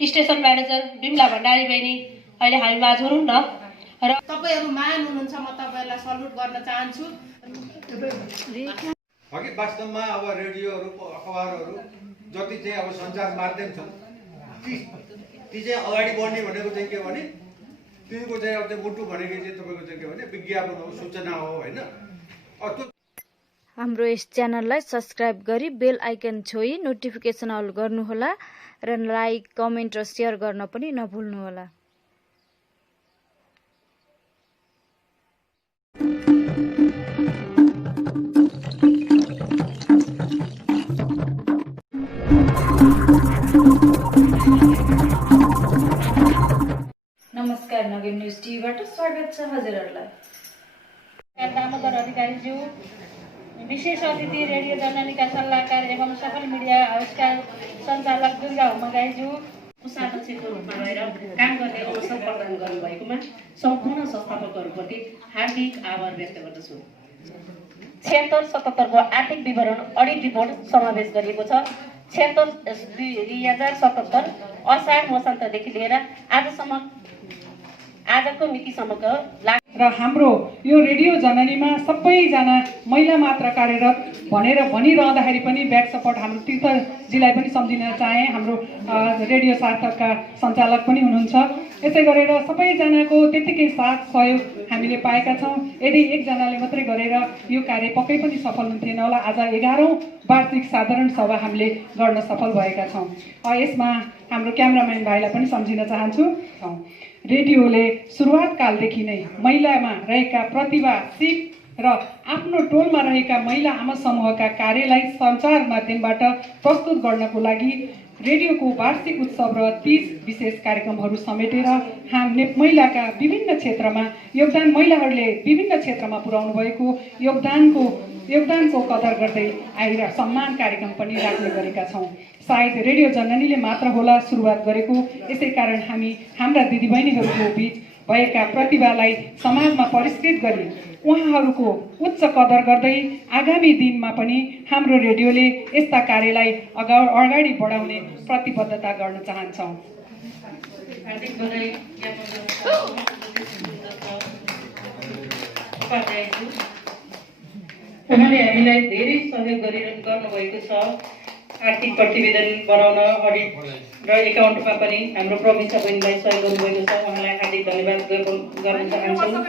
Station manager Bimala Bhandari बहिनी अहिले हामी माझ हुनुहुन्न र तपाईहरु महान हुनुहुन्छ। म तपाईहरुलाई सल्युट गर्न चाहन्छु। हकि वास्तवमा अब रेडियोहरु अखबारहरु जति चाहिँ अब सञ्चार माध्यम छन् ती चाहिँ अगाडि बढ्ने भनेको चाहिँ के भने तिनीको चाहिँ अब चाहिँ मुटु भनेको चाहिँ तपाईको चाहिँ के भने विज्ञापन हो, सूचना हो हैन। हाम्रो यस च्यानललाई सब्स्क्राइब गरी बेल आइकन छोई नोटिफिकेसन अल गर्नुहोला र लाइक, कमेन्ट र शेयर गर्न पनि नभुल्नुहोला। नमस्कार, नगेम न्यूज टिभीबाट स्वागत छ हजुरहरुलाई। दामोदर अधिकारीज्यू, विशेष अतिथि रेडियो जननीका सल्लाहकार एवं सफल मिडिया हाउसका सञ्चालक दुर्गा हुमगाईज्यू, उपाध्यक्षको रूपमा रहेर काम गर्ने अवसर प्रदान गर्नुभएकोमा सम्पूर्ण संस्थापकहरूप्रति हार्दिक आभार व्यक्त गर्दछु। 76-77 को आर्थिक विवरण अडिट रिपोर्ट समावेश गरिएको छ। 76-2077 असार मसान्तदेखि लिएर आजको मितिसम्मको र हाम्रो यो रेडियो जननीमा सबैजना महिला मात्र कार्यरत भनेर भनिरहँदाखेरि पनि ब्याक सपोर्ट हाम्रो तीर्थजीलाई पनि सम्झिन चाहे। हाम्रो रेडियो सार्थकका सञ्चालक पनि हुनुहुन्छ। यसै गरेर सबैजनाको त्यतिकै साथ सहयोग हामीले पाएका छौँ। यदि एकजनाले मात्रै गरेर यो कार्य पक्कै पनि सफल हुन्थेन होला। आज 11औं वार्षिक साधारण सभा हामीले गर्न सफल भएका छौँ। यसमा हाम्रो क्यामेराम्यान भाइलाई पनि सम्झिन चाहन्छु। रेडियोले सुरुवात कालदेखि नै महिलामा रहेका प्रतिभा, सिप र आफ्नो टोलमा रहेका महिला आमा समूहका कार्यलाई सञ्चार माध्यमबाट प्रस्तुत गर्नको लागि रेडियोको वार्षिक उत्सव र 30 विशेष कार्यक्रमहरू समेटेर महिलाका विभिन्न क्षेत्रमा योगदान, महिलाहरूले विभिन्न क्षेत्रमा पुर्याउनु भएको योगदानको कदर गर्दै आएर सम्मान कार्यक्रम पनि राख्ने गरेका छौँ। सायद रेडियो जननीले मात्र होला सुरुवात गरेको, यसै कारण हामी हाम्रा दिदीबहिनीहरूको बीच भएका प्रतिभालाई समाजमा परिष्कृत गरी उहाँहरूको उच्च कदर गर्दै आगामी दिनमा पनि हाम्रो रेडियोले यस्ता कार्यलाई अगाडि बढाउने प्रतिबद्धता गर्न चाहन्छौँ। हार्दिक बधाई ज्ञापन गर्दछु। उहाँले हामीलाई धेरै सहयोग गर्नुभएको छ। आर्थिक प्रतिवेदन बनाउन, अडिट र एकाउन्टमा पनि हाम्रो प्रविशा बहिनीलाई सहयोग गर्नुभएको छ। उहाँलाई हार्दिक धन्यवाद गर्न चाहन्छौँ।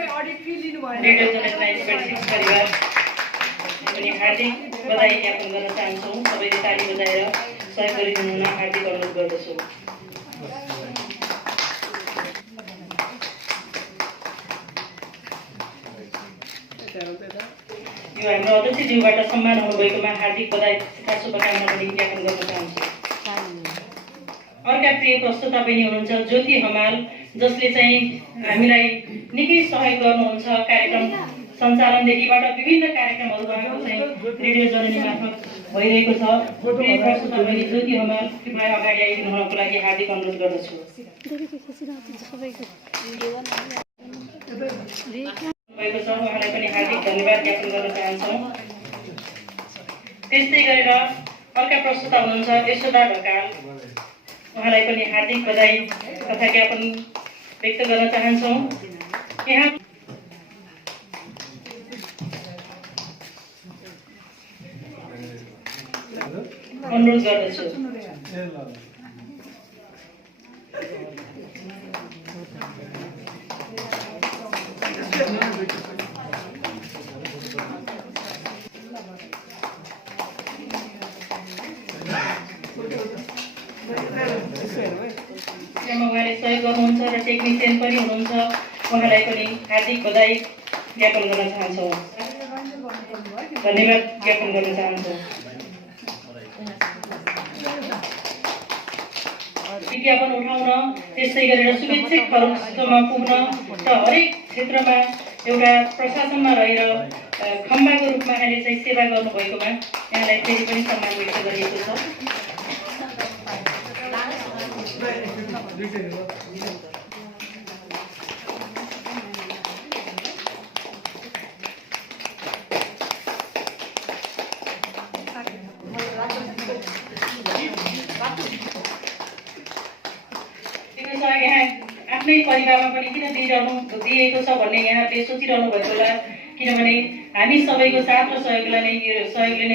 रेडियो जननी परिवार पनि हार्दिक बधाई ज्ञापन गर्न चाहन्छौँ। सबैले ताली बजाएर सहयोग गरिदिनु हुन हार्दिक अनुरोध गर्दछु। यो हाम्रो अध्यक्षज्यूबाट सम्मान हुनुभएकोमा हार्दिक बधाई तथा शुभकामना पनि ज्ञापन गर्न चाहन्छु। अर्का प्रिय प्रस्तुता बहिनी हुनुहुन्छ ज्योति हमाल, जसले चाहिँ हामीलाई निकै सहयोग गर्नुहुन्छ। कार्यक्रम सञ्चालनदेखिबाट विभिन्न कार्यक्रमहरू उहाँको चाहिँ रेडियो जननी मार्फत भइरहेको छ। प्रिय प्रस्तुता बहिनी ज्योति हमाल, कृपया अगाडि आइदिनु हुनको लागि हार्दिक अनुरोध गर्दछु। उहाँलाई पनि हार्दिक धन्यवाद ज्ञापन गर्न चाहन्छौँ। त्यस्तै गरेर अर्का प्रस्तुता हुनुहुन्छ यशोदा ढकाल, उहाँलाई पनि हार्दिक बधाई तथा ज्ञापन व्यक्त गर्न चाहन्छौँ। यहाँ अनुरोध गर्दछु। उहाँले सहयोग गर्नुहुन्छ र टेक्निसियन पनि हुनुहुन्छ। उहाँलाई पनि हार्दिक बधाई ज्ञापन गर्न चाहन्छौँ, धन्यवाद ज्ञापन गर्न चाहन्छौँ। विज्ञापन उठाउन, त्यस्तै गरेर शुभेच्छकहरूसम्म पुग्न र हरेक क्षेत्रमा एउटा प्रशासनमा रहेर खम्बाको रूपमा अहिले चाहिँ सेवा गर्नुभएकोमा यहाँलाई फेरि पनि सम्मान व्यक्त गरिएको छ। गर्नुभएको छ। यहाँ आफ्नै परिवारमा पनि किन दिएको छ भन्ने यहाँले सोचिरहनु भएको होला, किनभने हामी सबैको साथ र सहयोगले नै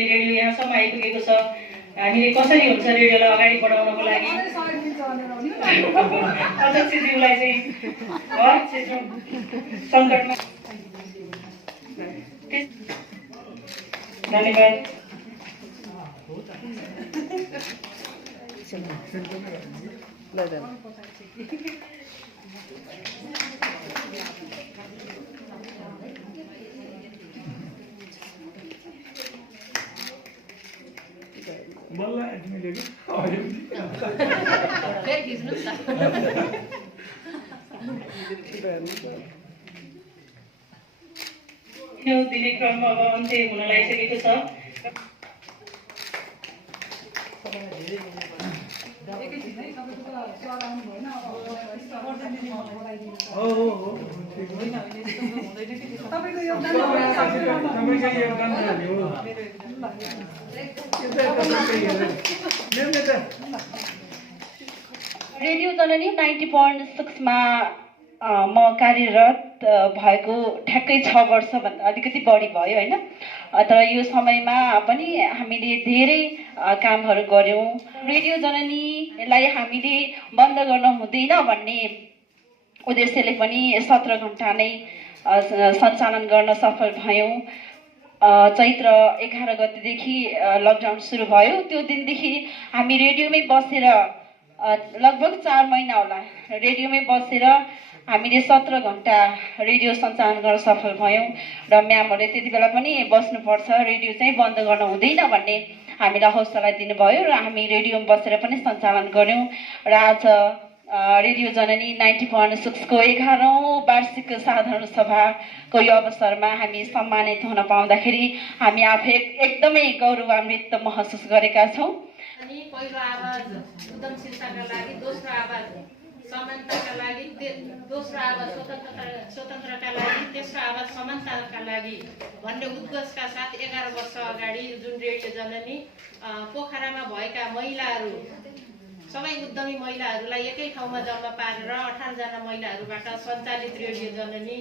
रेडियो यहाँसम्म आइपुगेको छ। हामीले कसरी हुन्छ रेडियोलाई अगाडि बढाउनको लागि अध्यक्षज्यूलाई चाहिँ घर क्षेत्र सङ्कटमा धन्यवाद। खेल दिने क्रम अब अन्त्य हुन लागिसकेको छ। रेडियो जननी 90.6 मा म कार्यरत भएको ठ्याक्कै 6 वर्षभन्दा अलिकति बढी भयो होइन। तर यो समयमा पनि हामीले धेरै कामहरू गऱ्यौँ। रेडियो जननीलाई हामीले बन्द गर्न हुँदैन भन्ने उद्देश्यले पनि 17 घण्टा नै सञ्चालन गर्न सफल भयौँ। चैत्र 11 गतेदेखि लकडाउन सुरु भयो। त्यो दिनदेखि हामी रेडियोमै बसेर लगभग 4 महिना होला रेडियोमै बसेर हामीले 17 घण्टा रेडियो सञ्चालन गर्न सफल भयौँ। र म्यामहरूले त्यति बेला पनि बस्नुपर्छ, रेडियो चाहिँ बन्द गर्न हुँदैन भन्ने हामीलाई हौसला दिनुभयो र हामी रेडियोमा बसेर पनि सञ्चालन गऱ्यौँ। र आज रेडियो जननी 90.6 को 11औं वार्षिक साधारण सभाको यो अवसरमा हामी सम्मानित हुन पाउँदाखेरि हामी आफै एकदमै गौरवान्वित महसुस गरेका छौँ। अनि पहिलो आवाज उद्यमशीलताका लागि, दोस्रो आवाज समानताका लागि, दोस्रो आवाज स्वतन्त्रका लागि, तेस्रो आवाज समानताका लागि भन्ने उद्देश्यका साथ 11 वर्ष अगाडि जुन रेडियो जननी पोखरामा भएका महिलाहरू सबै उद्यमी महिलाहरूलाई एकै ठाउँमा जम्मा पारेर 18 जना महिलाहरूबाट सञ्चालित रेडियो जननी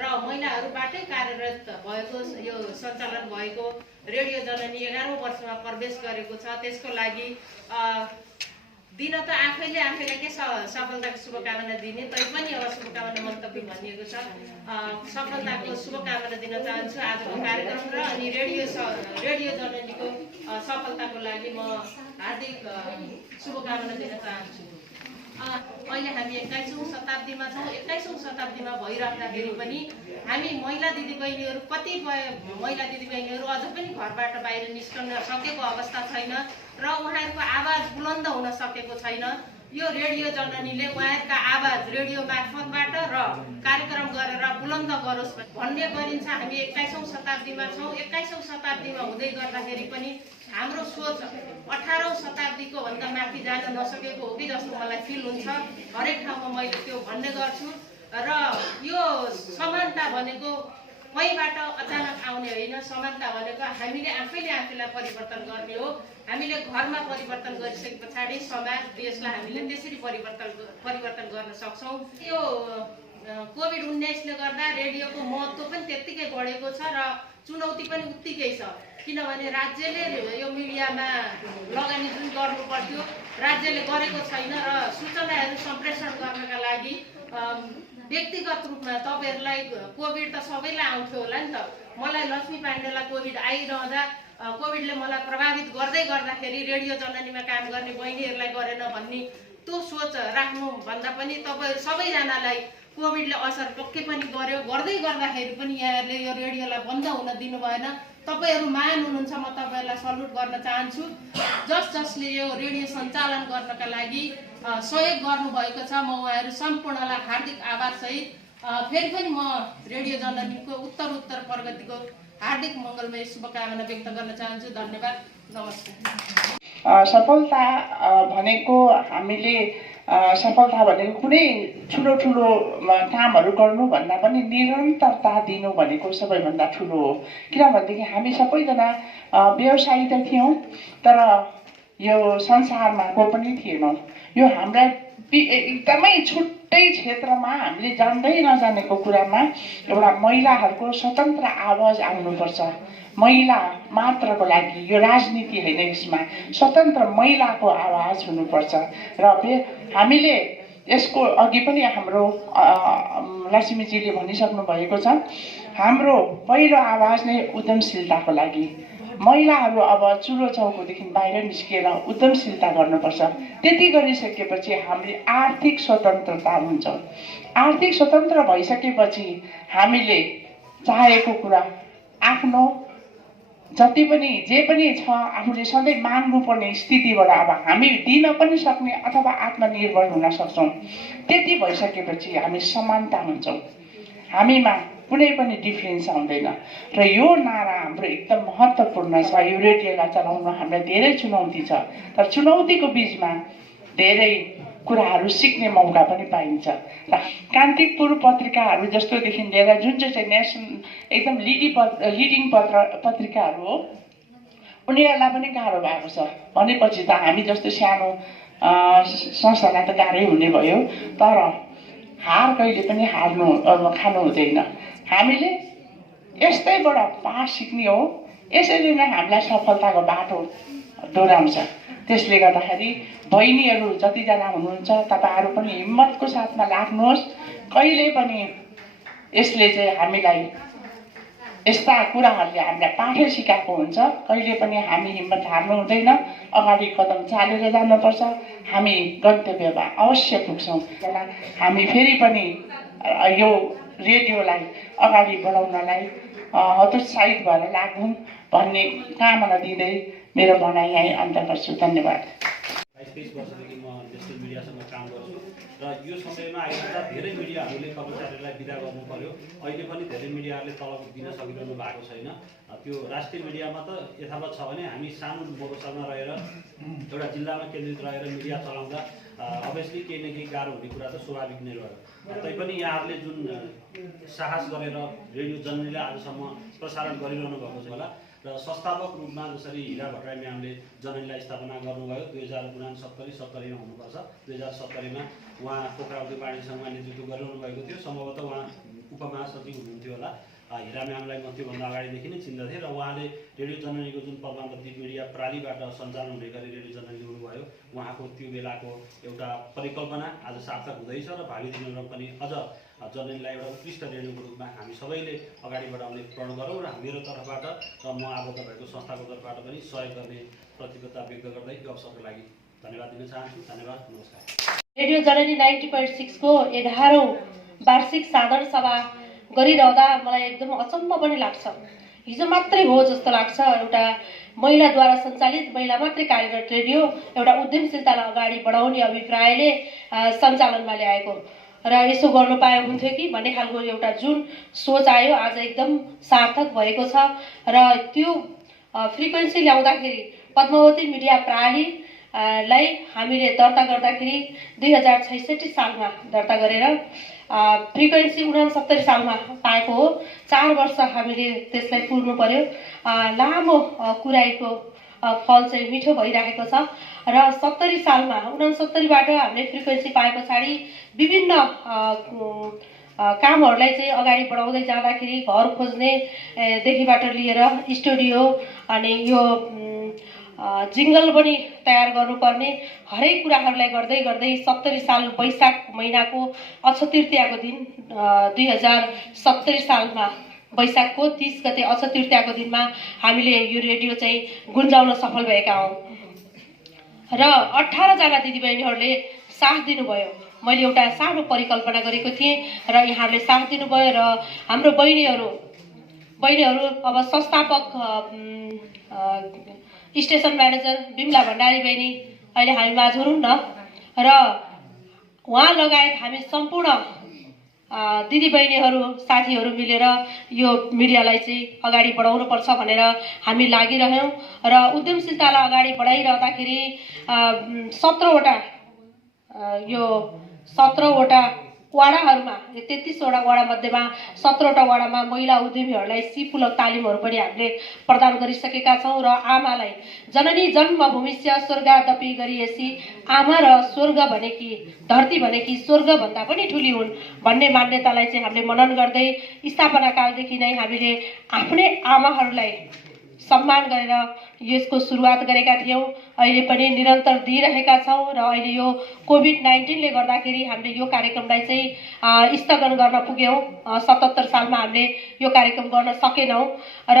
र महिलाहरूबाटै कार्यरत भएको यो सञ्चालन भएको रेडियो जननी 11औं वर्षमा प्रवेश गरेको छ। त्यसको लागि दिन त आफैले के सफलताको शुभकामना दिने, तैपनि अब शुभकामना मन्तव्य भनिएको छ। सफलताको शुभकामना दिन चाहन्छु आजको कार्यक्रम र अनि रेडियो जननीको सफलताको लागि म हार्दिक शुभकामना दिन चाहन्छु। अहिले हामी 21औं शताब्दीमा छौँ। 21औं शताब्दीमा भइराख्दाखेरि पनि हामी महिला दिदीबहिनीहरू कतिपय महिला दिदीबहिनीहरू अझ पनि घरबाट बाहिर निस्कन सकेको अवस्था छैन र उहाँहरूको आवाज बुलन्द हुन सकेको छैन। यो रेडियो जननीले उहाँहरूका आवाज रेडियो मार्फतबाट र कार्यक्रम गरेर बुलन्द गरोस् भन्ने गरिन्छ। हामी 21औं शताब्दीमा छौँ। 21औं शताब्दीमा हुँदै गर्दाखेरि पनि हाम्रो सोच 18औं शताब्दीको भन्दा माथि जान नसकेको हो कि जस्तो मलाई फिल हुन्छ। हरेक ठाउँमा मैले त्यो भन्ने गर्छु। र यो समानता भनेको कहीँबाट अचानक आउने होइन। समानता भनेको हामीले आफैलाई परिवर्तन गर्ने हो। हामीले घरमा परिवर्तन गरिसके पछाडि समाज देशलाई हामीले त्यसरी परिवर्तन गर्न सक्छौँ। यो कोभिड-19ले गर्दा रेडियोको महत्त्व पनि त्यत्तिकै बढेको छ र चुनौती पनि उत्तिकै छ। किनभने राज्यले यो मिडियामा लगानी जुन गर्नु पर्थ्यो राज्यले गरेको छैन र सूचनाहरू सम्प्रेषण गर्नका लागि व्यक्तिगत रूपमा तपाईहरुलाई कोभिड त सबैलाई आउँथ्यो होला नि त। मलाई लक्ष्मी पाण्डेलाई कोभिड आइरहँदा कोभिडले मलाई प्रभावित गर्दाखेरि रेडियो जननीमा काम गर्ने बहिनीहरूलाई गरेन भन्ने त्यो सोच राख्नु भन्दा पनि तपाईहरु सबैजनालाई कोभिडले असर पक्कै पनि गर्यो। गर्दै गर्दाखेरि पनि यहाँले यो रेडियोलाई बन्द हुन दिनु भएन। तपाईहरु महान हुनुहुन्छ, म तपाईहरुलाई सल्युट गर्न चाहन्छु। जसले यो रेडियो सञ्चालन गर्नका लागि सहयोग गर्नु भएको छ, म उहाँहरु सम्पूर्णलाई हार्दिक आभार सहित फेरि पनि म रेडियो जननीको उत्तर प्रगतिको हार्दिक मंगलमय शुभकामना व्यक्त गर्न चाहन्छु। धन्यवाद, नमस्ते। सफलता भनेको हामीले सफलता भनेको कुनै ठुलो कामहरू गर्नु भन्दा पनि निरन्तरता दिनु भनेको सबैभन्दा ठुलो हो। किनभनेदेखि हामी सबैजना व्यवसायी त थियौँ, तर यो संसारमा को पनि थिएनौँ। यो हाम्रा एकदमै छुट्टै क्षेत्रमा हामीले जान्दै नजानेको कुरामा एउटा महिलाहरूको स्वतन्त्र आवाज आउनुपर्छ। महिला मात्रको लागि यो राजनीति होइन, यसमा स्वतन्त्र महिलाको आवाज हुनुपर्छ। र हामीले यसको अघि पनि हाम्रो लक्ष्मीजीले भनिसक्नु भएको छ, हाम्रो पहिलो आवाज नै उद्यमशीलताको लागि। महिलाहरू अब चुलो चौकोदेखि बाहिर निस्किएर उद्यमशीलता गर्नुपर्छ। त्यति गरिसकेपछि हामीले आर्थिक स्वतन्त्रता हुन्छ। आर्थिक स्वतन्त्र भइसकेपछि हामीले चाहेको कुरा आफ्नो जति पनि जे पनि छ आफूले सधैँ माग्नुपर्ने स्थितिबाट अब हामी दिन पनि सक्ने अथवा आत्मनिर्भर हुन सक्छौँ। त्यति भइसकेपछि हामी समानता हुन्छौँ, हामीमा कुनै पनि डिफ्रेन्स आउँदैन। र यो नारा हाम्रो एकदम महत्त्वपूर्ण छ। यो रेडियोलाई चलाउन हामीलाई धेरै चुनौती छ, तर चुनौतीको बिचमा धेरै कुराहरू सिक्ने मौका पनि पाइन्छ। र कान्तिपुर पत्रिकाहरू जस्तोदेखि लिएर जुन चाहिँ नेसनल एकदम लिडिङ पत्रिकाहरू हो, उनीहरूलाई पनि गाह्रो भएको छ भनेपछि त हामी जस्तो सानो संस्थालाई त गाह्रै हुने भयो। तर हार कहिले पनि खानु हुँदैन। हामीले यस्तैबाट पाठ सिक्ने हो, यसरी नै हामीलाई सफलताको बाटो दोहोऱ्याउँछ। त्यसले गर्दाखेरि बहिनीहरू जतिजना हुनुहुन्छ तपाईँहरू पनि हिम्मतको साथमा लाग्नुहोस्। कहिले पनि यसले चाहिँ हामीलाई यस्ता कुराहरूले हामीलाई पाठै सिकाएको हुन्छ। कहिले पनि हामी हिम्मत हार्नु हुँदैन, अगाडि कदम चालेर जानुपर्छ। हामी गन्तव्यमा अवश्य पुग्छौँ। हामी फेरि पनि यो रेडियोलाई अगाडि बढाउनलाई हतोत्साहित भएर लागौँ भन्ने कामना दिँदै मेरो भनाइ यहीँ अन्त गर्छु। धन्यवाद। 22-23 वर्षदेखि म डिजिटल मिडियासँग काम गर्छु र यो समयमा आइपुग्दा धेरै मिडियाहरूले कर्मचारीलाई बिदा गर्नु पर्यो। अहिले पनि धेरै मिडियाहरूले तलब दिन सकिरहनु भएको छैन। त्यो राष्ट्रिय मिडियामा त यथावत छ भने हामी सानो मफसलमा रहेर एउटा जिल्लामा केन्द्रित रहेर मिडिया चलाउँदा अभियसली केही न केही गाह्रो हुने कुरा त स्वाभाविक नै रह्यो। तैपनि यहाँहरूले जुन साहस गरेर रेडियो जननीले आजसम्म प्रसारण गरिरहनु भएको छ होला र संस्थापक रूपमा जसरी हिरा भट्टराई म्यामले जननीलाई स्थापना गर्नुभयो 2069-70 हुनुपर्छ। 2070 उहाँ पोखराउदी वाणिज्य सङ्घमा नेतृत्व गरिरहनु भएको थियो। सम्भवतः उहाँ उपमहासचिव हुनुहुन्थ्यो होला। हिरा म्यामलाई म त्योभन्दा अगाडिदेखि नै चिन्दथेँ र उहाँले रेडियो जननीको जुन पद्मावती मिडिया प्रालीबाट सञ्चालन हुने गरी रेडियो जननी ल्याउनुभयो। उहाँको त्यो बेलाको एउटा परिकल्पना आज सार्थक हुँदैछ र भावी दिनमा पनि अझ जननीलाई एउटा उत्कृष्ट रेडियोको रूपमा हामी सबैले अगाडि बढाउने प्रण गरौँ र मेरो तर्फबाट र म आबद्ध भएको संस्थाको तर्फबाट पनि सहयोग गर्ने प्रतिबद्धता व्यक्त गर्दै यो अवसरको लागि धन्यवाद दिन चाहन्छु। धन्यवाद, नमस्कार। रेडियो जननी 90.6 को 11औं वार्षिक साधारण सभा गरिरहँदा मलाई एकदम अचम्म पनि लाग्छ। हिजो मात्रै हो जस्तो लाग्छ। एउटा महिलाद्वारा सञ्चालित, महिला मात्रै कार्यरत रेडियो एउटा उद्यमशीलतालाई अगाडि बढाउने अभिप्रायले सञ्चालनमा ल्याएको र यसो गर्नु पाए हुन्थ्यो कि भन्ने खालको एउटा जुन सोच आयो आज एकदम सार्थक भएको छ। र त्यो फ्रिक्वेन्सी ल्याउँदाखेरि पद्मावती मिडिया प्रालीलाई हामीले दर्ता गर्दाखेरि 2066 सालमा दर्ता गरेर फ्रिक्वेन्सी 69 सालमा पाएको हो। 4 वर्ष हामीले त्यसलाई पुर्नु पर्यो। लामो कुराइको फल चाहिँ मिठो भइरहेको छ र 70 सालमा 69बाट हामीले फ्रिक्वेन्सी पाए पछाडि विभिन्न कामहरूलाई चाहिँ अगाडि बढाउँदै जाँदाखेरि घर खोज्ने देखिबाट लिएर स्टुडियो अनि यो जिङ्गल पनि तयार गर्नुपर्ने हरेक कुराहरूलाई गर्दै गर्दै 70 साल वैशाख महिनाको अक्षय तृतीयाको दिन 2070 सालमा वैशाखको 30 गते अक्षय तृतीयाको दिनमा हामीले यो रेडियो चाहिँ गुन्जाउन सफल भएका हौँ र 18 जना दिदीबहिनीहरूले साथ दिनुभयो। मैले एउटा सानो परिकल्पना गरेको थिएँ र यहाँहरूले साथ दिनुभयो र हाम्रो बहिनीहरू अब संस्थापक स्टेसन म्यानेजर बिमला भण्डारी बहिनी अहिले हामी माझ हुनुहुन्न र उहाँ लगायत हामी सम्पूर्ण दिदीबहिनीहरू साथीहरू मिलेर यो मिडियालाई चाहिँ अगाडि बढाउनुपर्छ भनेर हामी लागिरह्यौँ र उद्यमशीलतालाई अगाडि बढाइरहँदाखेरि 17वटा वाडाहरूमा 33वटा वाडा मध्येमा 17वटा वाडामा महिला उद्यमीहरूलाई सिपूलक तालिमहरू पनि हामीले प्रदान गरिसकेका छौँ र आमालाई जननी जन्मभूमिस्य स्वर्गादपि गरिएसी आमा र स्वर्ग भनेकी धरती भनेकी स्वर्गभन्दा पनि ठुली हुन् भन्ने मान्यतालाई चाहिँ हामीले मनन गर्दै स्थापना कालदेखि नै हामीले आफ्नै आमाहरूलाई सम्मान गरेर यसको सुरुवात गरेका थियौँ। अहिले पनि निरन्तर दिइरहेका छौँ र अहिले यो कोभिड-19ले गर्दाखेरि हामीले यो कार्यक्रमलाई चाहिँ स्थगन गर्न पुग्यौँ। 77 सालमा हामीले यो कार्यक्रम गर्न सकेनौँ र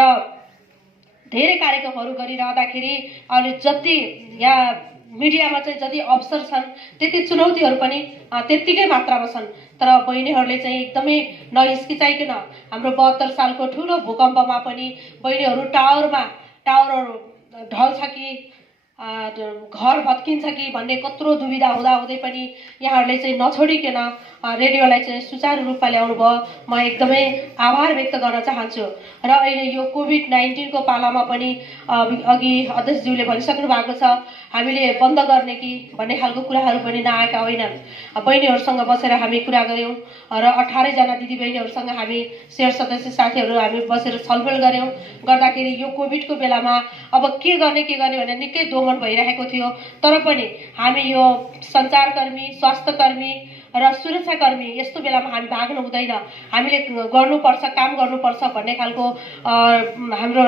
धेरै कार्यक्रमहरू गरिरहँदाखेरि अहिले जति यहाँ मिडियामा चाहिँ जति अवसर छन् त्यति चुनौतीहरू पनि त्यत्तिकै मात्रामा छन्। तर बहिनीहरूले चाहिँ एकदमै नहिचकिचाइकन हाम्रो 72 सालको ठुलो भूकम्पमा पनि बहिनीहरू टावरहरू ढल्छ कि घर भत्किन्छ कि भन्ने कत्रो दुविधा हुँदै पनि यहाँहरूले चाहिँ नछोडिकन रेडियोलाई चाहिँ सुचारू रूपमा ल्याउनु भयो। म एकदमै आभार व्यक्त गर्न चाहन्छु। र अहिले यो कोभिड-19 को पालामा पनि अघि अध्यक्षज्यूले भनिसक्नु भएको छ हामीले बन्द गर्ने कि भन्ने खालको कुराहरू पनि नआएका होइनन्। बहिनीहरूसँग बसेर हामी कुरा गऱ्यौँ र 18 जना दिदीबहिनीहरूसँग हामी शेयर सदस्य साथीहरू हामी बसेर छलफल गऱ्यौँ। गर्दाखेरि यो कोभिडको बेलामा अब के गर्ने भने निकै दोमन भइरहेको थियो। तर पनि हामी यो सञ्चारकर्मी, स्वास्थ्यकर्मी र सुरक्षाकर्मी यस्तो बेलामा हामी भाग्नु हुँदैन, हामीले गर्नुपर्छ, काम गर्नुपर्छ भन्ने खालको हाम्रो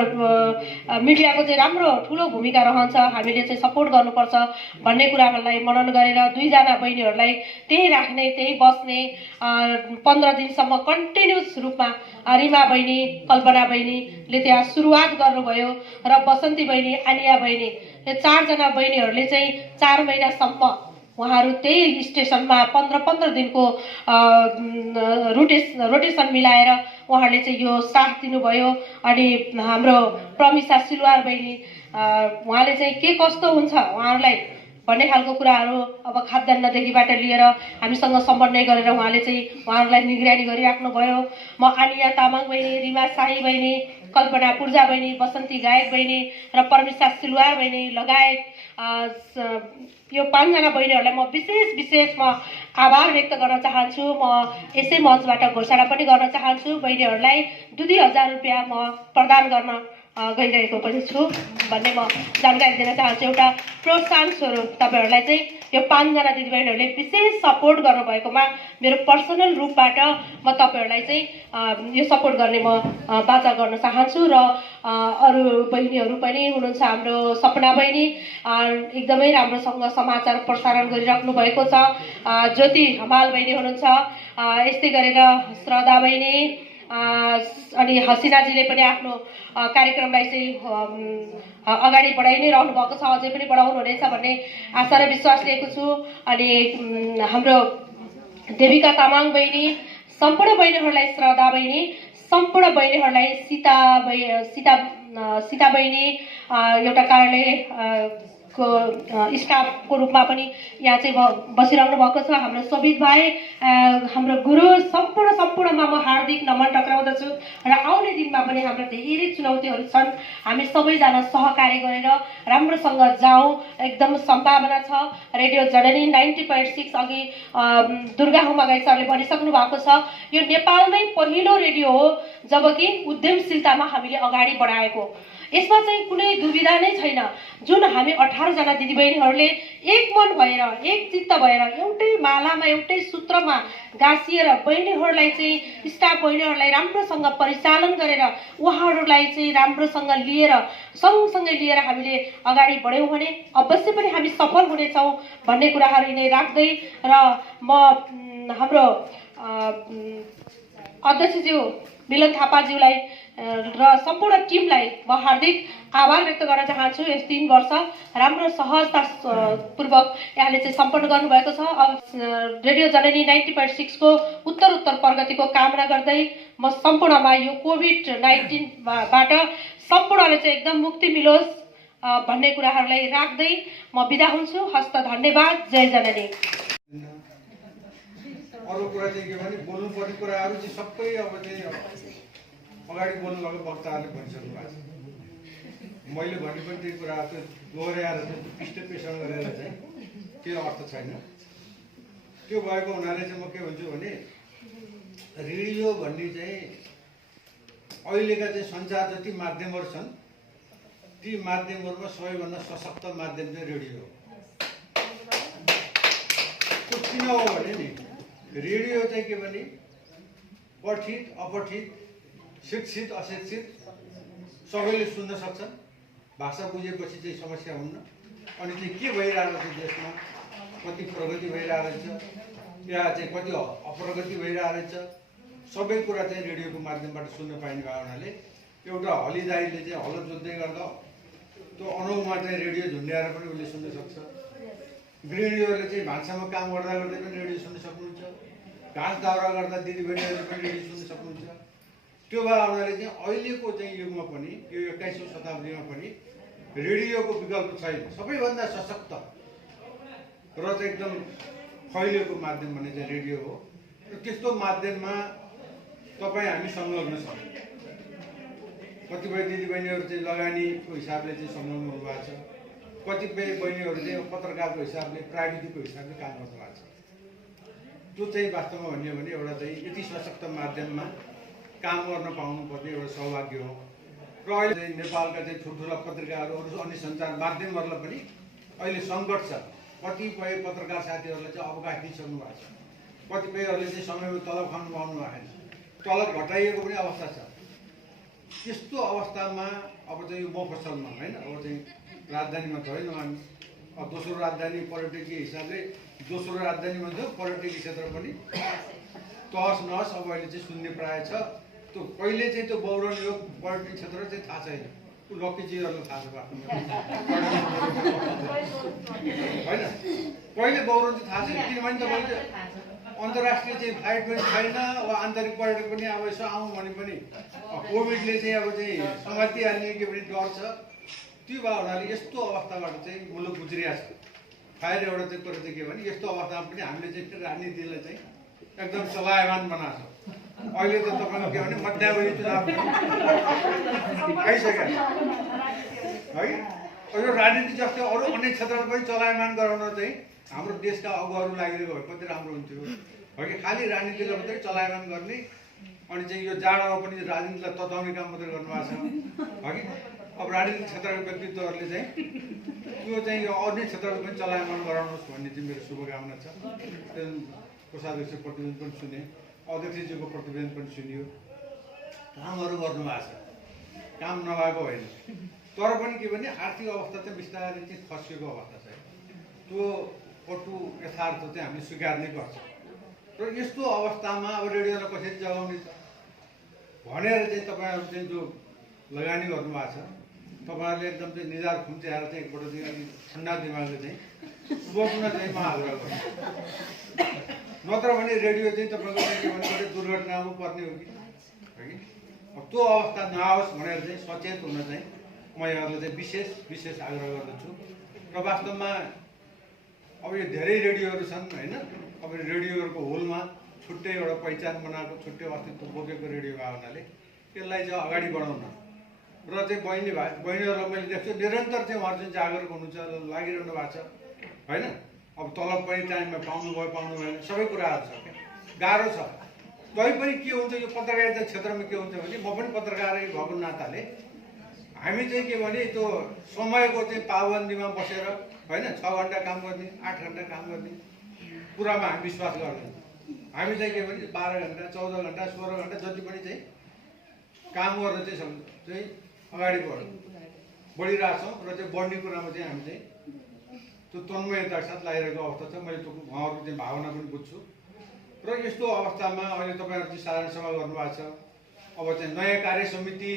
मिडियाको चाहिँ राम्रो ठुलो भूमिका रहन्छ। हामीले चाहिँ सपोर्ट गर्नुपर्छ भन्ने कुराहरूलाई मनन गरेर 2 जना बहिनीहरूलाई त्यही राख्ने, त्यही बस्ने 15 दिनसम्म कन्टिन्युस रूपमा रिमा बहिनी, कल्पना बहिनीले त्यहाँ सुरुवात गर्नुभयो र बसन्ती बहिनी, आनिया बहिनी, यो 4 जना बहिनीहरूले चाहिँ 4 महिनासम्म उहाँहरू त्यही स्टेसनमा 15 दिनको रोटेसन मिलाएर उहाँहरूले चाहिँ यो साथ दिनुभयो। अनि हाम्रो प्रमिसा सिलवार बहिनी उहाँले चाहिँ के कस्तो हुन्छ उहाँहरूलाई भन्ने खालको कुराहरू अब खाद्यान्नदेखिबाट लिएर हामीसँग समन्वय गरेर उहाँले चाहिँ उहाँहरूलाई निगरानी गरिराख्नु भयो। म आनिया तामाङ बहिनी, रिमा शाही बहिनी, कल्पना पूर्जा बहिनी, बसन्ती गायक बहिनी र परमिसा सिलवार बहिनी लगायत यो 5 जना बहिनीहरूलाई म विशेष म आभार व्यक्त गर्न चाहन्छु। म यसै मञ्चबाट घोषणा पनि गर्न चाहन्छु, बहिनीहरूलाई 2,000 रुपियाँ म प्रदान गर्न गइरहेको पनि छु भन्ने म जानकारी दिन चाहन्छु। एउटा प्रोत्साहन स्वरूप तपाईँहरूलाई चाहिँ यो 5 जना दिदीबहिनीहरूले विशेष सपोर्ट गर्नुभएकोमा मेरो पर्सनल रूपबाट म तपाईँहरूलाई चाहिँ यो सपोर्ट गर्ने म बाचा गर्न चाहन्छु। र अरू बहिनीहरू पनि हुनुहुन्छ, हाम्रो सपना बहिनी एकदमै राम्रोसँग समाचार प्रसारण गरिराख्नु भएको छ, ज्योति हमाल बहिनी हुनुहुन्छ, यस्तै गरेर श्रद्धा बहिनी अनि हसिनाजीले पनि आफ्नो कार्यक्रमलाई चाहिँ अगाडि बढाइ नै रहनु भएको छ, अझै पनि बढाउनु हुनेछ भन्ने आशा र विश्वास लिएको छु। अनि हाम्रो देविका तामाङ बहिनी, सम्पूर्ण बहिनीहरूलाई श्रद्धा बहिनी, सम्पूर्ण बहिनीहरूलाई सीता बहिनी एउटा कार्यालय को स्टाफको रूपमा पनि यहाँ चाहिँ बसिरहनु भएको छ। हाम्रो सबित भाइ, हाम्रो गुरु सम्पूर्णमा म हार्दिक नमन टक्राउँदछु र आउने दिनमा पनि हाम्रो धेरै चुनौतीहरू छन्। हामी सबैजना सहकार्य गरेर राम्रोसँग जाउँ, एकदम सम्भावना छ। रेडियो जननी 90.6 अघि दुर्गा हुमागाई सरले भनिसक्नु भएको छ, यो नेपालमै पहिलो रेडियो हो जबकि उद्यमशीलतामा हामीले अगाडि बढाएको। यसमा चाहिँ कुनै दुविधा नै छैन। जुन हामी 18 जना दिदीबहिनीहरूले एक मन भएर, एक चित्त भएर, एउटै मालामा, एउटै सूत्रमा गाँसिएर बहिनीहरूलाई चाहिँ, स्टाफ बहिनीहरूलाई राम्रोसँग परिचालन गरेर उहाँहरूलाई चाहिँ राम्रोसँग लिएर, सँगसँगै लिएर हामीले अगाडि बढ्यौँ भने अवश्य पनि हामी सफल हुनेछौँ भन्ने कुराहरू नै राख्दै र म हाम्रो अध्यक्षज्यू मिलन थापाज्यूलाई र सम्पूर्ण टिमलाई म हार्दिक आभार व्यक्त गर्न चाहन्छु। यस 3 वर्ष राम्रो सहजता पूर्वक यहाँले चाहिँ सम्पन्न गर्नुभएको छ। अब रेडियो जननी 90.6 को उत्तर प्रगतिको कामना गर्दै म सम्पूर्णमा यो कोभिड-19बाट सम्पूर्णले चाहिँ एकदम मुक्ति मिलोस् भन्ने कुराहरूलाई राख्दै म बिदा हुन्छु। हस्त धन्यवाद। जय जननी। अरू कुरा चाहिँ के भने बोल्नुपर्ने कुराहरू चाहिँ सबै अब चाहिँ अगाडि बोल्नु भएको वक्ताहरूले भनिसक्नु भएको छ। मैले भने पनि त्यही कुराहरू चाहिँ दोहोऱ्याएर चाहिँ पृष्ठपेषण गरेर चाहिँ केही अर्थ छैन। त्यो भएको हुनाले चाहिँ म के भन्छु भने रेडियो भन्ने चाहिँ अहिलेका चाहिँ सञ्चार जति माध्यमहरू छन् ती माध्यमहरूमा सबैभन्दा सशक्त माध्यम चाहिँ रेडियो हो। त्यो किन हो भने नि रेडियो चाहिँ के भने पठित अपठित शिक्षित अशिक्षित सबैले सुन्न सक्छन्। भाषा बुझेपछि चाहिँ समस्या हुन्न। अनि चाहिँ के भइरहेको छ देशमा, कति प्रगति भइरहेको रहेछ या चाहिँ कति अप्रगति भइरहेको रहेछ सबै कुरा चाहिँ रेडियोको माध्यमबाट सुन्न पाइने भएको हुनाले एउटा हलिदाईले चाहिँ हलो जोत्दै गर्दा त्यो अनौमा चाहिँ रेडियो झुन्ड्याएर पनि उसले सुन्न सक्छ। गृहिणीहरूले चाहिँ भान्सामा काम गर्दा गर्दै पनि रेडियो सुन्न सक्नुहुन्छ। घाँस दाउरा गर्दा दिदीबहिनीहरूले पनि रेडियो सुन्न सक्नुहुन्छ। त्यो भए हुनाले चाहिँ अहिलेको चाहिँ युगमा पनि यो 21औं शताब्दीमा पनि रेडियोको विकल्प छैन। सबैभन्दा सशक्त र चाहिँ एकदम फैलिएको माध्यम भने चाहिँ रेडियो हो। र त्यस्तो माध्यममा तपाईँ हामी संलग्न छौँ। कतिपय दिदीबहिनीहरू चाहिँ लगानीको हिसाबले चाहिँ संलग्न हुनुभएको छ। कतिपय बहिनीहरू चाहिँ पत्रकारको हिसाबले प्राविधिकको हिसाबले काम गर्नु भएको छ। त्यो चाहिँ वास्तवमा भन्यो भने एउटा चाहिँ यति सशक्त माध्यममा काम गर्न पाउनुपर्ने एउटा सौभाग्य हो। र अहिले चाहिँ नेपालका चाहिँ ठुल्ठुला पत्रिकाहरू अरू अन्य सञ्चार माध्यमहरूलाई पनि अहिले सङ्कट छ। कतिपय पत्रकार साथीहरूलाई चाहिँ अवकाश दिइसक्नु भएको छ। कतिपयहरूले चाहिँ समयमा तलब खानु पाउनु भएन, तलब घटाइएको पनि अवस्था छ। त्यस्तो अवस्थामा अब चाहिँ यो मफसलमा होइन, अब चाहिँ राजधानीमा त होइन हामी, अब दोस्रो राजधानी पर्यटकीय हिसाबले दोस्रो राजधानी भन्छौँ, पर्यटकीय क्षेत्र पनि तहस नहस अब अहिले चाहिँ सुन्ने प्राय छ। त्यो कहिले चाहिँ त्यो बौरन यो पर्यटन क्षेत्र चाहिँ थाहा छैन। लक्कीजीहरूलाई थाहा छ होइन, कहिले बौरन चाहिँ थाहा छैन। किनभने तपाईँले अन्तर्राष्ट्रिय चाहिँ फ्लाइट पनि छैन, अब आन्तरिक पर्यटक पनि अब यसो आउँ भने पनि कोभिडले चाहिँ अब चाहिँ समातिहाल्ने के पनि डर छ। त्यो भए हुनाले यस्तो अवस्थाबाट चाहिँ मुलुक गुज्रिएको छ। फाइर एउटा चाहिँ कुरो चाहिँ के भने यस्तो अवस्थामा पनि हामीले चाहिँ राजनीतिलाई चाहिँ एकदम चलायमान बनाएको छ। अहिले त तपाईँको के भने मध्यावधि चुनाव आइसक्यो है। यो राजनीति जस्तै अरू अन्य क्षेत्रमा पनि चलायमान गराउन चाहिँ हाम्रो देशका अगुवाहरू लागिरहेको भए कति राम्रो हुन्थ्यो है कि। खालि राजनीतिलाई मात्रै चलायमान गर्ने अनि चाहिँ यो जाडोमा पनि राजनीतिलाई तताउने काम मात्रै गर्नुभएको छ है कि। अब राजनीतिक क्षेत्रका व्यक्तित्वहरूले चाहिँ त्यो चाहिँ यो अन्य क्षेत्रहरू पनि चलायमान गराउनुहोस् भन्ने चाहिँ मेरो शुभकामना छ। कोषाध्यक्ष प्रतिवेदन पनि सुने, अध्यक्षजीको प्रतिवेदन पनि सुनियो। कामहरू गर्नुभएको छ, काम नभएको होइन। तर पनि के भने आर्थिक अवस्था चाहिँ बिस्तारै चाहिँ खसिएको अवस्था छ। त्यो कटु यथार्थ चाहिँ हामीले स्वीकार्नै पर्छ। र यस्तो अवस्थामा अब रेडियोलाई कसरी जगाउने त भनेर चाहिँ तपाईँहरू चाहिँ जो लगानी गर्नुभएको छ, तपाईँहरूले एकदम चाहिँ निजार खुम्च्याएर चाहिँ एकपल्ट चाहिँ अलिक ठन्डा दिमागले चाहिँ सोच्न चाहिँ म आग्रह गर्छु। नत्र भने रेडियो चाहिँ तपाईँको के भने कतै दुर्घटनामा पर्ने हो कि है कि। अब त्यो अवस्था नआओस् भनेर चाहिँ सचेत हुन चाहिँ म यहाँहरूलाई चाहिँ विशेष आग्रह गर्दछु। र वास्तवमा अब यो धेरै रेडियोहरू छन् होइन। अब रेडियोहरूको होलमा छुट्टै एउटा पहिचान बनाएको, छुट्टै अस्तित्व बोकेको रेडियो भएको हुनाले त्यसलाई चाहिँ अगाडि बढाउन र चाहिँ बहिनीहरूलाई मैले देख्छु निरन्तर चाहिँ उहाँहरू चाहिँ जागरुक हुनुहुन्छ, लागिरहनु भएको छ होइन। अब तलब पनि टाइममा पाउनु भएन, सबै कुराहरू छ। गाह्रो छ। तैपनि के हुन्छ यो पत्रकारिता क्षेत्रमा के हुन्छ भने म पनि पत्रकारै भएको नाताले हामी चाहिँ के भने त्यो समयको चाहिँ पाबन्दीमा बसेर होइन 6 घन्टा काम गर्ने, 8 घन्टा काम गर्ने कुरामा हामी विश्वास गर्दैनौँ। हामी चाहिँ के भने 12 घन्टा, 14 घन्टा, 16 घन्टा जति पनि चाहिँ काम गर्न चाहिँ अगाडि बढिरहेछौँ। र चाहिँ बढ्ने कुरामा चाहिँ हामी चाहिँ त्यो तन्मयताका साथ लागिरहेको अवस्था छ। मैले त्यो उहाँहरूको चाहिँ भावना पनि बुझ्छु। र यस्तो अवस्थामा अहिले तपाईँहरू चाहिँ साधारण सभा गर्नुभएको छ। अब चाहिँ नयाँ कार्य समिति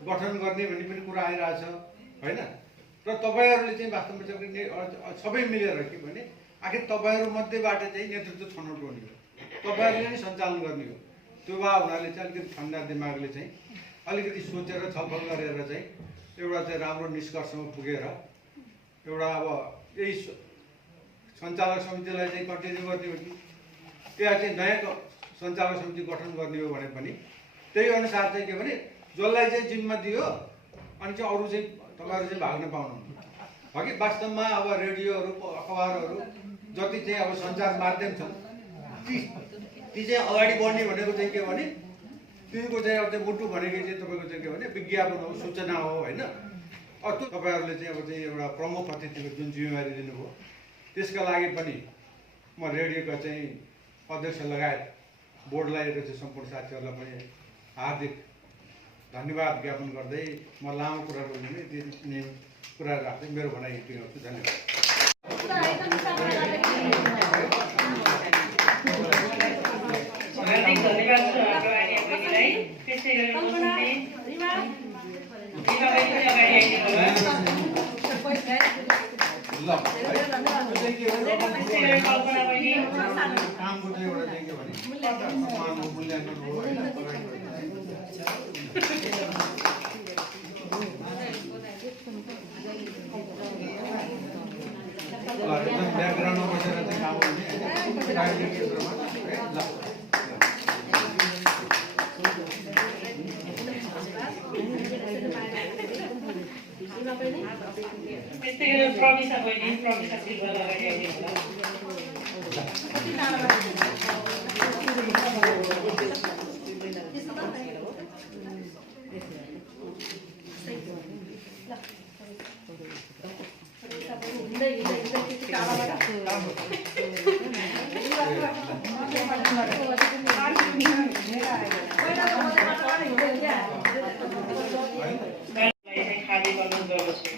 गठन गर्ने भन्ने पनि कुरा आइरहेछ होइन। र तपाईँहरूले चाहिँ वास्तवमा चाहिँ सबै मिलेर के भने आखिर तपाईँहरू मध्येबाट चाहिँ नेतृत्व छनौट गर्ने हो, तपाईँहरूले नै सञ्चालन गर्ने हो। त्यो भए हुनाले चाहिँ अलिकति ठन्डा दिमागले चाहिँ अलिकति सोचेर छलफल गरेर चाहिँ एउटा चाहिँ राम्रो निष्कर्षमा पुगेर एउटा अब यही सञ्चालक समितिलाई चाहिँ कन्टिन्यू गर्ने हो कि त्यहाँ चाहिँ नयाँ सञ्चालक समिति गठन गर्ने हो भने पनि त्यही अनुसार चाहिँ के भने जसलाई चाहिँ जिम्मा दियो अनि चाहिँ अरू चाहिँ तपाईँहरू चाहिँ भाग्न पाउनुहुन्न हो कि। वास्तवमा अब रेडियोहरू, अखबारहरू जति चाहिँ अब सञ्चार माध्यम छन् ती चाहिँ अगाडि बढ्ने भनेको चाहिँ के भने तिनीको चाहिँ अब चाहिँ मुटु भनेको चाहिँ तपाईँको चाहिँ के भने विज्ञापन हो, सूचना हो होइन। त्यो तपाईँहरूले चाहिँ अब चाहिँ एउटा प्रमुख अतिथिको जुन जिम्मेवारी दिनुभयो त्यसका लागि पनि म रेडियोका चाहिँ अध्यक्ष लगायत बोर्डलाई र चाहिँ सम्पूर्ण साथीहरूलाई पनि हार्दिक धन्यवाद ज्ञापन गर्दै म लामो कुराहरू हुने ती कुरा राख्दै मेरो भनाइ यति गर्छु। धन्यवाद। हार्दिक धन्यवाद छ हाम्रो आर्या बहिनीलाई। त्यसै गरी रिमा बहिनी अगाडि आइदिनु होला। त्यसै गरी कल्पना बहिनी कामको चाहिँ एउटा चाहिँ के भने मूल्याङ्कन हो होइन। एकदम ब्याकग्राउन्डमा बसेर चाहिँ काम गर्ने राजनीतिक क्षेत्रमा है। ल त्यस्तै गरी प्रमिसा बहिनी, प्रमिसा सिल्वा अगाडि आइदिनु होला। खाली गर्नु गर्दछु।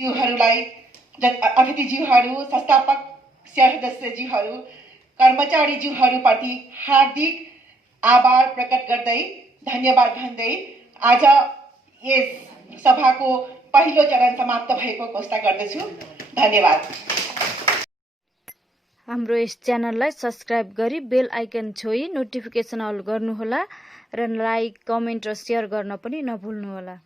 ज्यूहरूलाई अतिथिज्यूहरू, संस्थापक सदस्यज्यूहरू, कर्मचारीज्यूहरूप्रति हार्दिक आभार प्रकट गर्दै धन्यवाद भन्दै आज यस सभाको पहिलो चरण समाप्त भएको घोषणा गर्दछु। धन्यवाद। हाम्रो यस च्यानललाई सब्स्क्राइब गरी बेल आइकन छोई नोटिफिकेसन अल गर्नुहोला र लाइक, कमेन्ट र सेयर गर्न पनि नभुल्नुहोला।